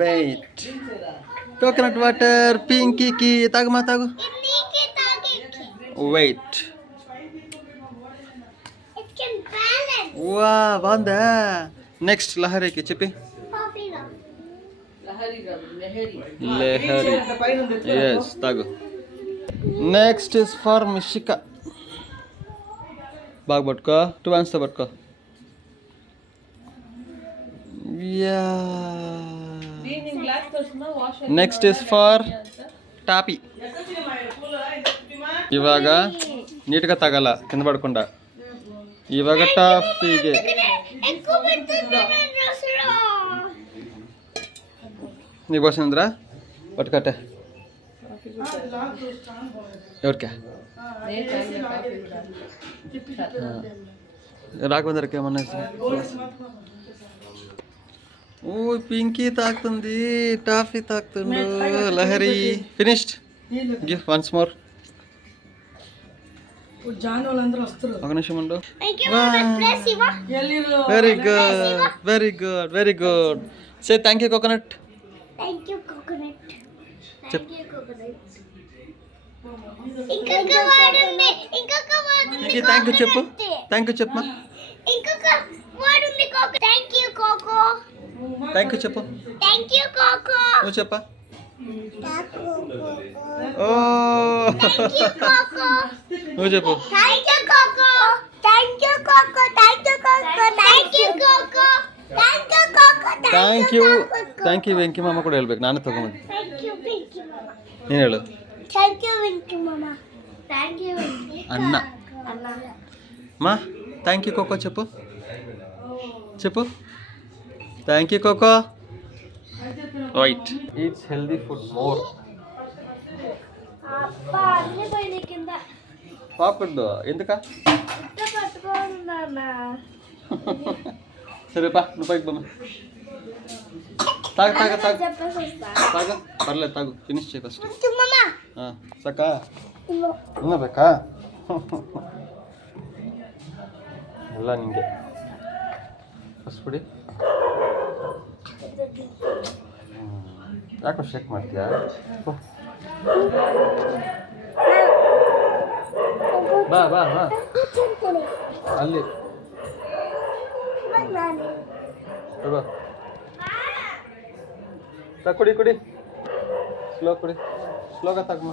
weight coconut water Pinky ತಾಗು ಮಾತಾಗು wait వా బాగుందా నెక్స్ట్ లహరికి చెప్పి లహరి ఎస్ తాగు నెక్స్ట్ ఇస్ ఫర్ మిషిక బాగా పట్టుకో 2 hands పట్టుకో యా నెక్స్ట్ ఇస్ ఫర్ టాపీ ఇవాగ నీట్గా తగల కింద పడకుండా ఇవాగ టాఫీಗೆ నీకు పోసిందిరా పట్టుకట్ట ఎవరికా రాఘవేంద్రకి ఏమన్నా ఓ పింకీ తాకుతుంది టాఫీ తాకుతుండు Lahari finished give once more ఒక నిమిషం ఉండు very good very good very good say thank you coconut thank you చెప్పు థ్యాంక్ యూ చెప్పమా థ్యాంక్ యూ చెప్పు నువ్వు చెప్పా ఓ నువ్వు చెప్పు ಥ್ಯಾಂಕ್ ಯು ವೆಂಕಿ ಮಾಮ ಕೂಡ ಹೇಳ್ಬೇಕು ನಾನು ತಗೊಂಬಂದು ನೀನು ಹೇಳು ಅಣ್ಣ ಮಾ ಥ್ಯಾಂಕ್ ಯು ಕೋಕೋ చెప్పు చెప్పు thank you coco right eats healthy food more పాపడ్డు ఎందుక సరే పా నువ్వు పైకి బొమ్మ తాగు పర్లేదు తాగు ఫినిష్ చేయి ఫస్ట్ సక్క ಬೇಕಾ ಎಲ್ಲ ನಿಂಗೆ ಫಸ್ಟ್ ಬಿಡಿ ಯಾಕೋ ಶೇಕ್ ಮಾಡ್ತೀಯಾ ಬಾ ಬಾ ಬಾ ಅಲ್ಲಿ ಕುಡಿ ಸ್ಲೋ ಕುಡಿ ಸ್ಲೋಗ ತಗಮ್ಮ